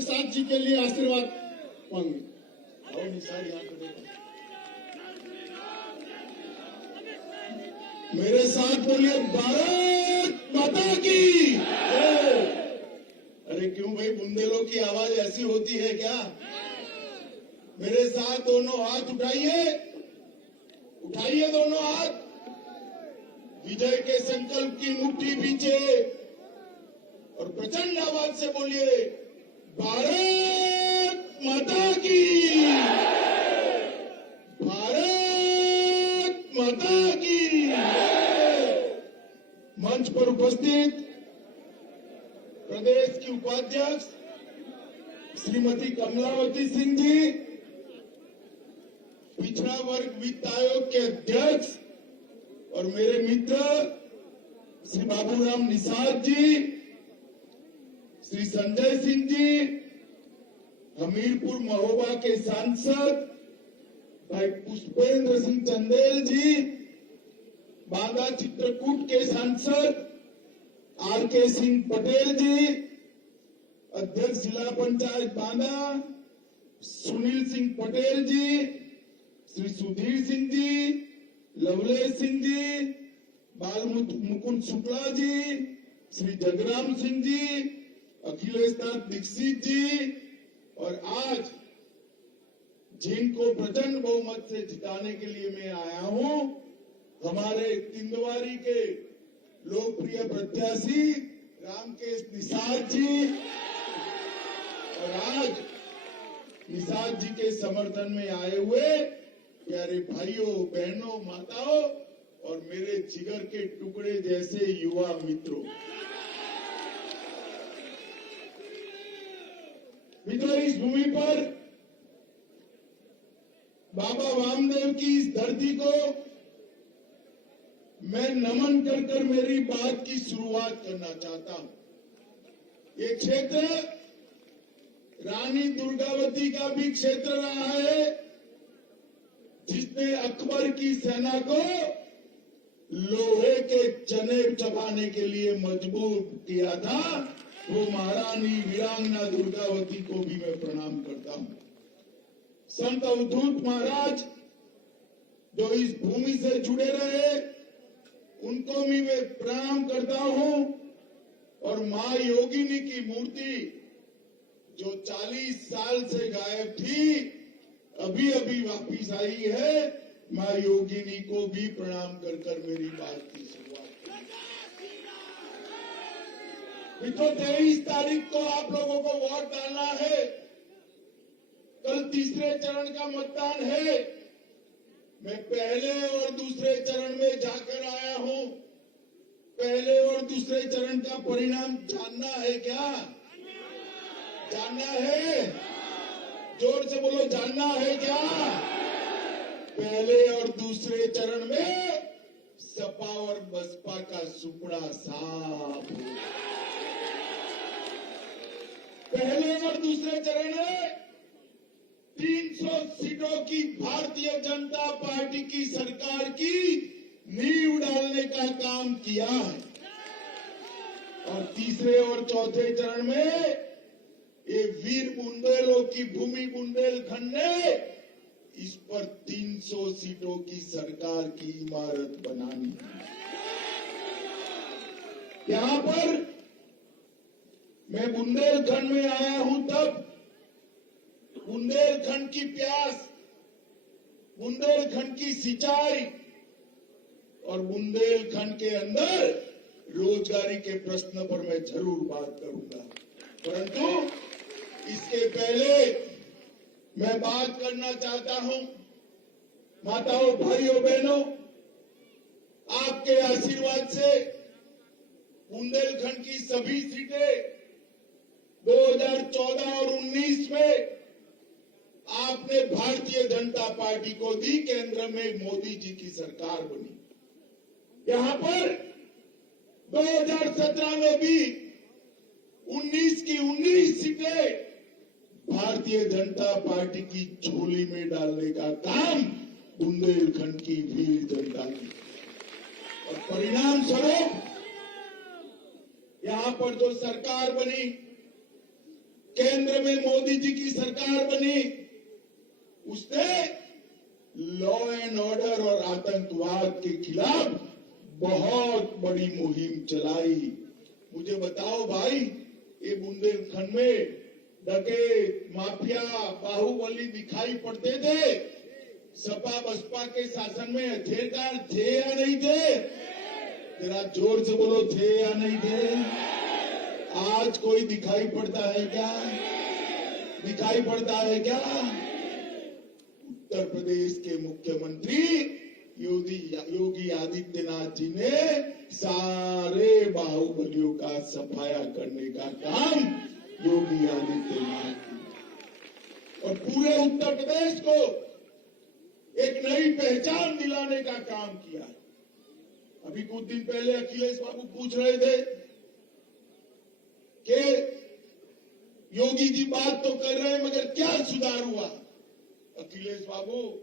निषाद जी के लिए आशीर्वाद मांगे। और निषाद यहाँ पे देखो, मेरे साथ बोलिए भारत माता की। अरे क्यों भाई, बुंदेलों की आवाज ऐसी होती है क्या? मेरे साथ दोनों हाथ उठाइए, उठाइए दोनों हाथ, विजय के संकल्प की मुट्ठी पीछे और प्रचंड आवाज से बोलिए भारत माता की, भारत माता की। मंच पर उपस्थित प्रदेश की उपाध्यक्ष श्रीमती कमलावती सिंह जी, पिछड़ा वर्ग वित्त आयोग के अध्यक्ष और मेरे मित्र श्री बाबूराम निषाद जी, श्री संजय सिंह जी, हमीरपुर महोबा के सांसद भाई पुष्पेंद्र सिंह चंदेल जी, बांदा चित्रकूट के सांसद आर.के. सिंह पटेल जी, अध्यक्ष जिला पंचायत बांदा सुनील सिंह पटेल जी, श्री सुधीर सिंह जी, लवलेश सिंह जी, बाल मुकुंद शुक्ला जी, श्री जगराम सिंह जी, अखिलेश नाथ दीक्षित जी, और आज जिनको प्रचंड बहुमत से जिताने के लिए मैं आया हूं, हमारे तिंदवारी के लोकप्रिय प्रत्याशी रामकेश निषाद जी, और आज निषाद जी के समर्थन में आए हुए प्यारे भाइयों बहनों माताओं और मेरे जिगर के टुकड़े जैसे युवा मित्रों, इस भूमि पर बाबा वामदेव की इस धरती को मैं नमन कर कर मेरी बात की शुरुआत करना चाहता हूं। ये क्षेत्र रानी दुर्गावती का भी क्षेत्र रहा है, जिसने अकबर की सेना को लोहे के जनेब चबाने के लिए मजबूर किया था। वो महारानी वीरांगना दुर्गावती को भी मैं प्रणाम करता हूं। संत अवधूत महाराज जो इस भूमि से जुड़े रहे, उनको भी मैं प्रणाम करता हूं। और मां योगिनी की मूर्ति जो 40 साल से गायब थी, अभी अभी वापिस आई है, मां योगिनी को भी प्रणाम कर कर मेरी बात की शुरुआत। मित्रों, 23 तारीख को आप लोगों को वोट डालना है। कल तीसरे चरण का मतदान है। मैं पहले और दूसरे चरण में जाकर आया हूं। पहले और दूसरे चरण का परिणाम जानना है क्या? जानना है? जोर से बोलो, जानना है क्या? पहले और दूसरे चरण में सपा और बसपा का सुपड़ा साफ हो। पहले और दूसरे चरण में 300 सीटों की भारतीय जनता पार्टी की सरकार की नींव डालने का काम किया है। और तीसरे और चौथे चरण में ये वीर बुंदेलों की भूमि बुंदेलखंड ने इस पर 300 सीटों की सरकार की इमारत बनानी है। यहां पर मैं बुंदेलखंड में आया हूं, तब बुंदेलखंड की प्यास, बुंदेलखंड की सिंचाई और बुंदेलखंड के अंदर रोजगारी के प्रश्न पर मैं जरूर बात करूंगा। परंतु इसके पहले मैं बात करना चाहता हूं, माताओं भाइयों बहनों, आपके आशीर्वाद से बुंदेलखंड की सभी सीटें 2014 और 19 में आपने भारतीय जनता पार्टी को दी। केंद्र में मोदी जी की सरकार बनी। यहां पर 2017 में भी 19 की 19 सीटें भारतीय जनता पार्टी की झोली में डालने का काम बुंदेलखंड की वीर जनता की। और परिणाम स्वरूप यहां पर जो सरकार बनी, केंद्र में मोदी जी की सरकार बनी, उसने लॉ एंड ऑर्डर और आतंकवाद के खिलाफ बहुत बड़ी मुहिम चलाई। मुझे बताओ भाई, ये बुंदेलखंड में डकैत, माफिया, बाहुबली दिखाई पड़ते थे? सपा बसपा के शासन में हथियारकार थे या नहीं थे? जरा जोर से बोलो, थे या नहीं थे? आज कोई दिखाई पड़ता है क्या? दिखाई पड़ता है क्या? उत्तर प्रदेश के मुख्यमंत्री योगी आदित्यनाथ जी ने सारे बाहुबलियों का सफाया करने का काम योगी आदित्यनाथ की और पूरे उत्तर प्रदेश को एक नई पहचान दिलाने का काम किया। अभी कुछ दिन पहले अखिलेश बाबू पूछ रहे थे कि योगी जी बात तो कर रहे हैं मगर क्या सुधार हुआ? अखिलेश बाबू,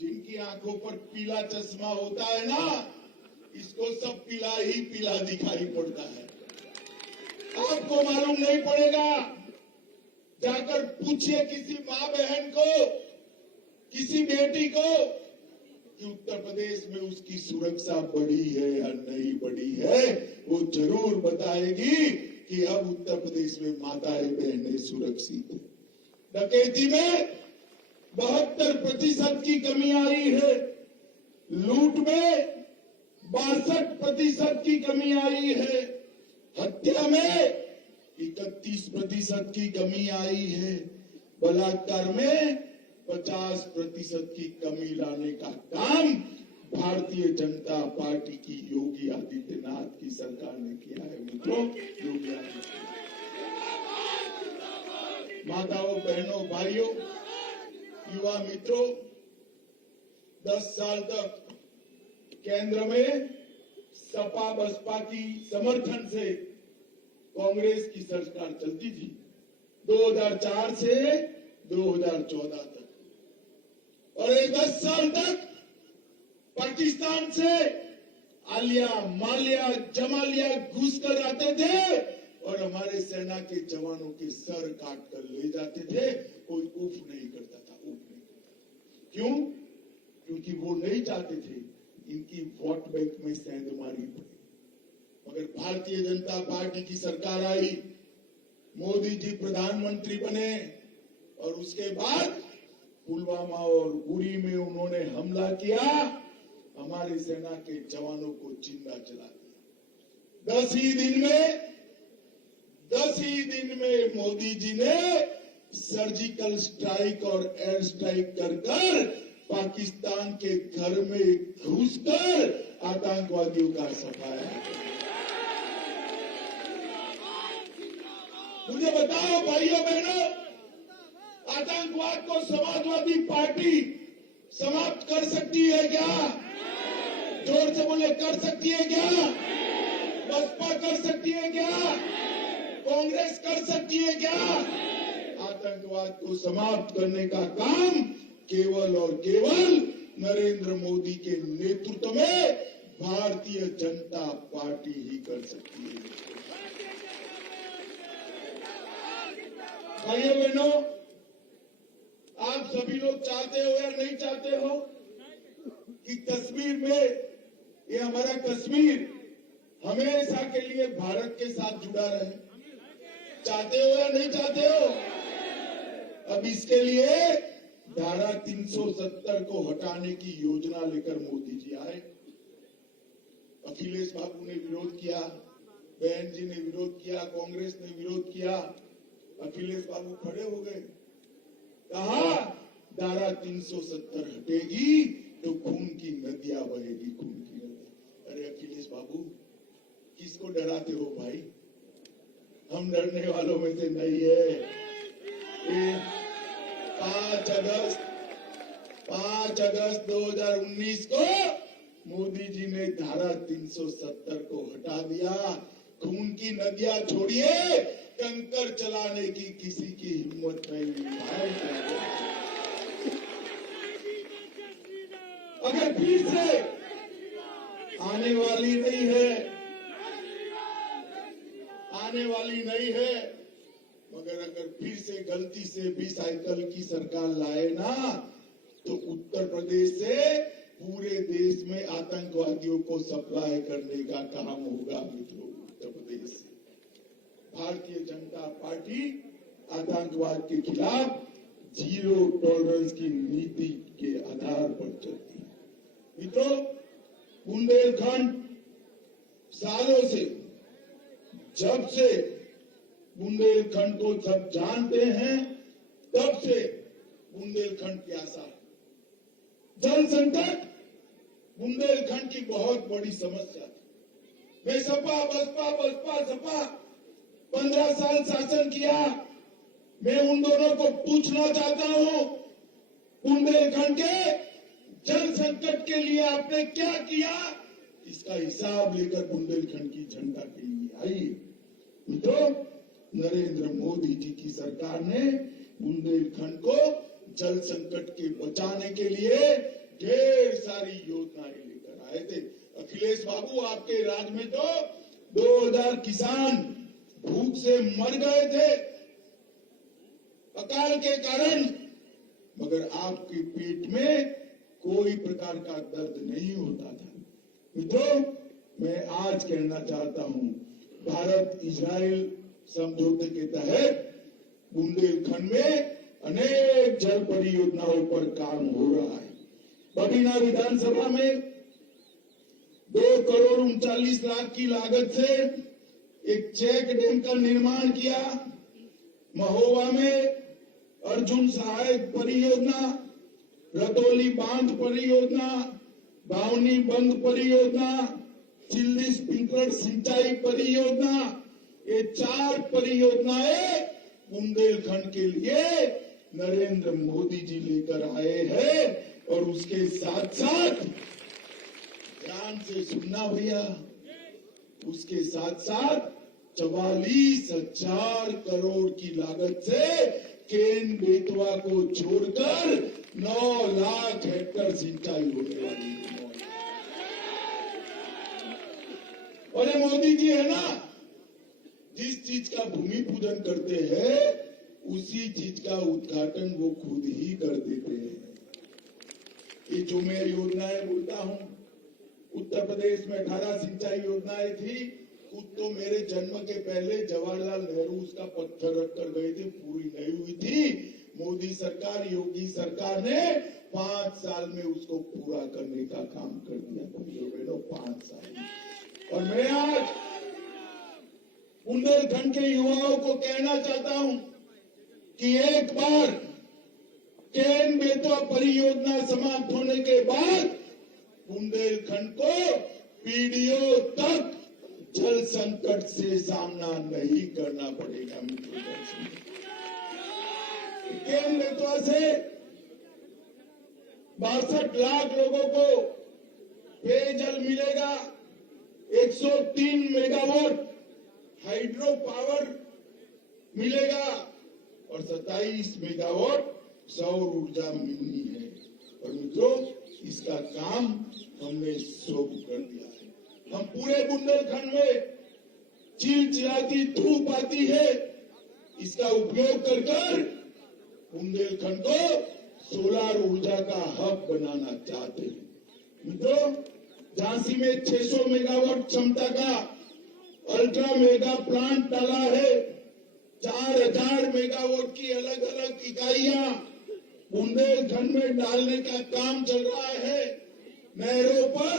जिनकी आंखों पर पीला चश्मा होता है ना, इसको सब पीला ही पीला दिखाई पड़ता है। आपको मालूम नहीं पड़ेगा? जाकर पूछिए किसी माँ बहन को, किसी बेटी को कि उत्तर प्रदेश में उसकी सुरक्षा बढ़ी है या नहीं बढ़ी है। वो जरूर बताएगी कि अब उत्तर प्रदेश में माताएं बहनें सुरक्षित है। डकैती में 72% की कमी आई है, लूट में 62% की कमी आई है, हत्या में 31% की कमी आई है, बलात्कार में 50% की कमी लाने का काम भारतीय जनता पार्टी की योगी आदित्यनाथ की सरकार ने किया है। मित्रों, योगी आदित्यनाथ, माताओं, बहनों, भाइयों, युवा मित्रों, 10 साल तक केंद्र में सपा बसपा की समर्थन से कांग्रेस की सरकार चलती थी, 2004 से 2014 तक। और ये 10 साल तक पाकिस्तान से आलिया, मालिया, जमालिया घुस कर आते थे और हमारे सेना के जवानों के सर काट कर ले जाते थे। कोई उफ नहीं करता था, उफ नहीं करता। क्यों? क्योंकि वो नहीं चाहते थे इनकी वोट बैंक में सेंधमारी पड़े। मगर भारतीय जनता पार्टी की सरकार आई, मोदी जी प्रधानमंत्री बने और उसके बाद पुलवामा और उरी में उन्होंने हमला किया, हमारी सेना के जवानों को जिंदा जला दिया। 10 ही दिन में मोदी जी ने सर्जिकल स्ट्राइक और एयर स्ट्राइक कर पाकिस्तान के घर में घुसकर आतंकवादियों का सफाया। मुझे बताओ भाइयों बहनों, आतंकवाद को समाजवादी पार्टी समाप्त कर सकती है क्या? जोर से बोले, कर सकती है क्या? बसपा कर सकती है क्या? कांग्रेस कर सकती है क्या? आतंकवाद को समाप्त करने का काम केवल और केवल नरेंद्र मोदी के नेतृत्व में भारतीय जनता पार्टी ही कर सकती है। भाइयों बहनों, आप सभी लोग चाहते हो या नहीं चाहते हो कि कश्मीर में, ये हमारा कश्मीर हमेशा के लिए भारत के साथ जुड़ा रहे? चाहते हो या नहीं चाहते हो? अब इसके लिए धारा 370 को हटाने की योजना लेकर मोदी जी आए। अखिलेश बाबू ने विरोध किया, बहन जी ने विरोध किया, कांग्रेस ने विरोध किया। अखिलेश बाबू खड़े हो गए, कहा धारा 370 हटेगी तो खून की नदियां बहेगी, खून की नदियां। अरे अखिलेश बाबू, किसको डराते हो भाई? हम डरने वालों में से नहीं है। 5 अगस्त 2019 को मोदी जी ने धारा 370 को हटा दिया। खून की नदियां छोड़िए, कंकर चलाने की किसी की हिम्मत नहीं है। अगर फिर से आने वाली नहीं है मगर अगर फिर से गलती से भी साइकिल की सरकार लाए ना, तो उत्तर प्रदेश से पूरे देश में आतंकवादियों को सप्लाई करने का काम होगा मित्रों। उत्तर प्रदेश से भारतीय जनता पार्टी आतंकवाद के खिलाफ जीरो टॉलरेंस की नीति के आधार पर चलती है। मित्रों, बुंदेलखंड सालों से, जब से बुंदेलखंड को सब जानते हैं, तब से बुंदेलखंड प्यासा है। जल संकट बुंदेलखंड की बहुत बड़ी समस्या थी। मैं सपा बसपा 15 साल शासन किया। मैं उन दोनों को पूछना चाहता हूं, बुंदेलखंड के जल संकट के लिए आपने क्या किया? इसका हिसाब लेकर बुंदेलखंड की झंडा के लिए आइए। मित्रों, नरेंद्र मोदी जी की सरकार ने बुंदेलखंड को जल संकट के बचाने के लिए ढेर सारी योजनाएं लेकर आए थे। अखिलेश बाबू, आपके राज में तो 2000 किसान भूख से मर गए थे अकाल के कारण, मगर आपके पेट में कोई प्रकार का दर्द नहीं होता था। मित्रों, मैं आज कहना चाहता हूं, भारत इजराइल समझौते के तहत बुंदेलखंड में अनेक जल परियोजनाओं पर काम हो रहा है। बबीना विधानसभा में 2 करोड़ 39 लाख की लागत से एक चेक डैम का निर्माण किया। महोबा में अर्जुन सहायक परियोजना, रतौली बांध परियोजना, बावनी बंद परियोजना, चिल्ली स्प्रिंकलर सिंचाई परियोजना, ये 4 परियोजनाएं बुंदेलखंड के लिए नरेंद्र मोदी जी लेकर आए हैं। और उसके साथ साथ, ध्यान से सुनना भैया, उसके साथ साथ 44,000 करोड़ की लागत से केन बेतवा को छोड़कर 9 लाख हेक्टेयर सिंचाई होने वाली है। और ये मोदी जी है ना, जिस चीज का भूमि पूजन करते हैं उसी चीज का उद्घाटन वो खुद ही कर देते हैं। ये जो मैं योजनाएं बोलता हूं, उत्तर प्रदेश में 18 सिंचाई योजनाएं थी। खुद तो मेरे जन्म के पहले जवाहरलाल नेहरू उसका पत्थर रखकर गए थे, पूरी नहीं हुई थी। मोदी सरकार, योगी सरकार ने 5 साल में उसको पूरा करने का काम कर दिया। भाइयों बहनों, 5 साल में। और मैं आज बुंदेलखंड के युवाओं को कहना चाहता हूं कि एक बार केन बेतवा परियोजना समाप्त होने के बाद बुंदेलखंड को पीढ़ियों तक जल संकट से सामना नहीं करना पड़ेगा। केन बेतवा से 62 लाख लोगों को पेयजल मिलेगा। 103 मेगावाट हाइड्रो पावर मिलेगा और 27 मेगावाट सौर ऊर्जा मिलनी है। और मित्रों, इसका काम हमने शुरू कर दिया है। हम पूरे बुंदेलखंड में चिलचिलाती धूप आती है, इसका उपयोग कर बुंदेलखंड को सोलर ऊर्जा का हब बनाना चाहते हैं। मित्रों, झांसी में 600 मेगावाट क्षमता का अल्ट्रा मेगा प्लांट डाला है। 4000 मेगावाट की अलग अलग इकाइयां बुंदेलखंड में डालने का काम चल रहा है। नहरों पर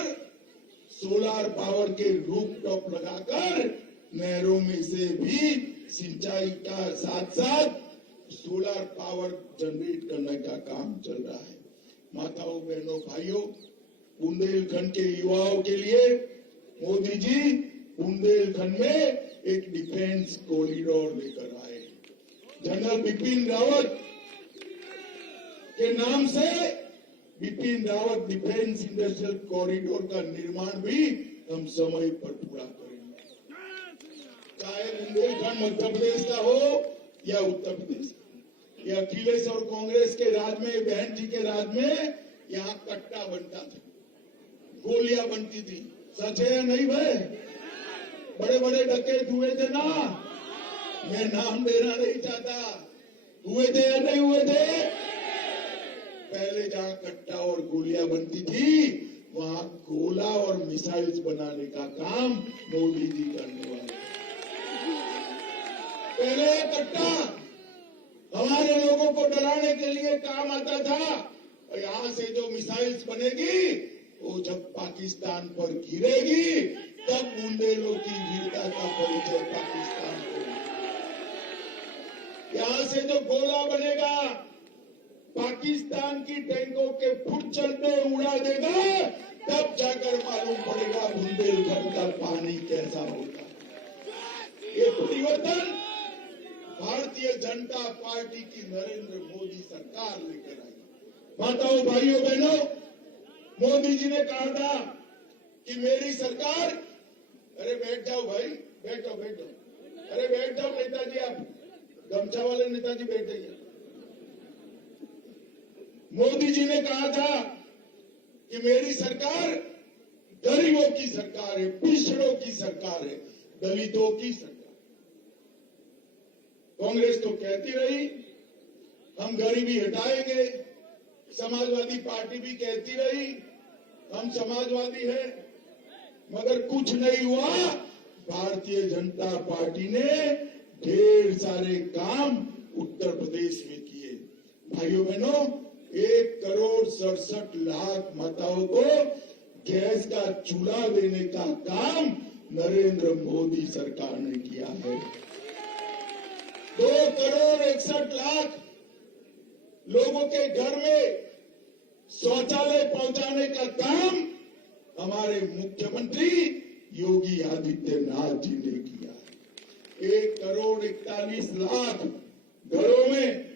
सोलर पावर के रूफटॉप लगाकर नहरों में से भी सिंचाई का साथ साथ सोलर पावर जनरेट करने का काम चल रहा है। माताओं, बहनों, भाइयों, बुंदेलखंड के युवाओं के लिए मोदी जी बुंदेलखंड में एक डिफेंस कॉरिडोर लेकर आए। जनरल बिपिन रावत के नाम से Bipin Rawat defence industrial corridor का निर्माण भी हम समय पर पूरा करेंगे। चाहे बुंदेलखंड मध्य प्रदेश का हो या उत्तर प्रदेश का। ये अखिलेश और कांग्रेस के राज में, बहन जी के राज में यहाँ कट्टा बनता था, गोलियां बनती थी। सच है या नहीं भाई? बड़े बड़े डकैत हुए थे ना, मैं नाम देना नहीं चाहता, हुए थे या नहीं हुए थे? पहले जहां कट्टा और गोलियां बनती थी वहां गोला और मिसाइल्स बनाने का काम मोदी जी करने वाले। पहले कट्टा हमारे लोगों को डराने के लिए काम आता था, और यहां से जो मिसाइल्स बनेगी वो जब पाकिस्तान पर गिरेगी तब बुंदेलों की वीरता का परिचय पाकिस्तान को। यहां से जो गोला बनेगा पाकिस्तान की टैंकों के फुट चलते उड़ा देगा, तब जाकर मालूम पड़ेगा बुंदेलखंड का पानी कैसा होता है। ये परिवर्तन भारतीय जनता पार्टी की नरेंद्र मोदी सरकार लेकर आई। माताओं, भाइयों, बहनों, मोदी जी ने कहा था कि मेरी सरकार, अरे बैठ जाओ भाई, बैठो बैठो, अरे बैठ जाओ नेताजी, आप गमछा वाले नेताजी बैठ जाइए। मोदी जी ने कहा था कि मेरी सरकार गरीबों की सरकार है, पिछड़ों की सरकार है, दलितों की सरकार। कांग्रेस तो कहती रही हम गरीबी हटाएंगे, समाजवादी पार्टी भी कहती रही हम समाजवादी हैं, मगर कुछ नहीं हुआ। भारतीय जनता पार्टी ने ढेर सारे काम उत्तर प्रदेश में किए। भाइयों बहनों, 1,67,00,000 माताओं को गैस का चूल्हा देने का काम नरेंद्र मोदी सरकार ने किया है। 2,61,00,000 लोगों के घर में शौचालय पहुंचाने का काम हमारे मुख्यमंत्री योगी आदित्यनाथ जी ने किया है। 1,41,00,000 घरों में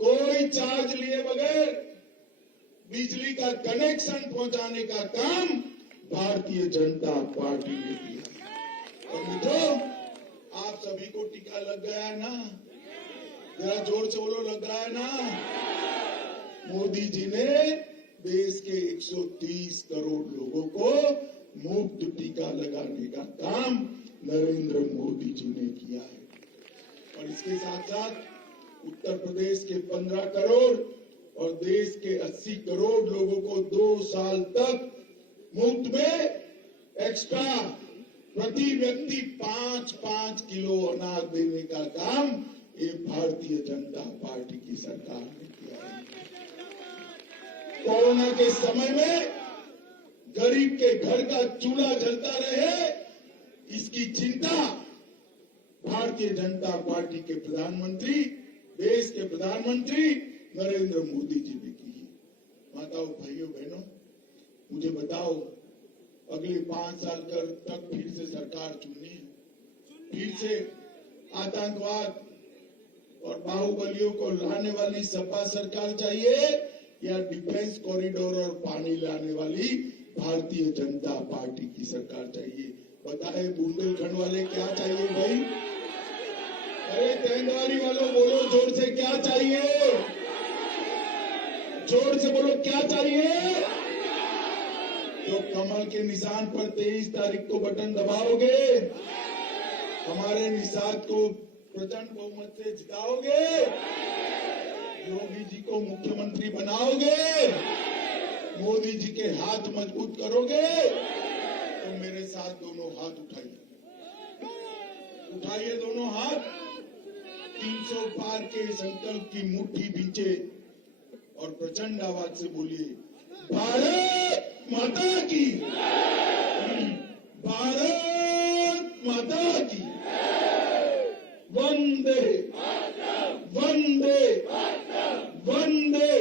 कोई चार्ज लिए बगैर बिजली का कनेक्शन पहुंचाने का काम भारतीय जनता पार्टी ने किया। और मित्रों, आप सभी को टीका लग गया है ना? जरा जोर से बोलो, लग रहा है ना? मोदी जी ने देश के 130 करोड़ लोगों को मुफ्त टीका लगाने का काम नरेंद्र मोदी जी ने किया है। और इसके साथ साथ उत्तर प्रदेश के 15 करोड़ और देश के 80 करोड़ लोगों को 2 साल तक मुफ्त में एक्स्ट्रा प्रति व्यक्ति 5-5 किलो अनाज देने का काम ये भारतीय जनता पार्टी की सरकार ने किया है। कोरोना के समय में गरीब के घर का चूल्हा जलता रहे, इसकी चिंता भारतीय जनता पार्टी के प्रधानमंत्री, देश के प्रधानमंत्री नरेंद्र मोदी जी ने की है। माताओं, भाइयों, बहनों, मुझे बताओ, अगले 5 साल तक फिर से सरकार चुननी है, फिर से आतंकवाद और बाहुबलियों को लाने वाली सपा सरकार चाहिए या डिफेंस कॉरिडोर और पानी लाने वाली भारतीय जनता पार्टी की सरकार चाहिए? बताए बुंदेलखंड वाले क्या चाहिए भाई? अरे तेंदुआरी वालों बोलो जोर से, क्या चाहिए? जोर से बोलो, क्या चाहिए? तो कमल के निशान पर 23 तारीख को बटन दबाओगे, हमारे निषाद को प्रचंड बहुमत से जिताओगे, योगी जी को मुख्यमंत्री बनाओगे, मोदी जी के हाथ मजबूत करोगे, तो मेरे साथ दोनों हाथ उठाइए, उठाइए दोनों हाथ, 300 पार के संकल्प की मुट्ठी बींचे और प्रचंड आवाज से बोलिए, भारत माता की, भारत माता की, वंदे वंदे वंदे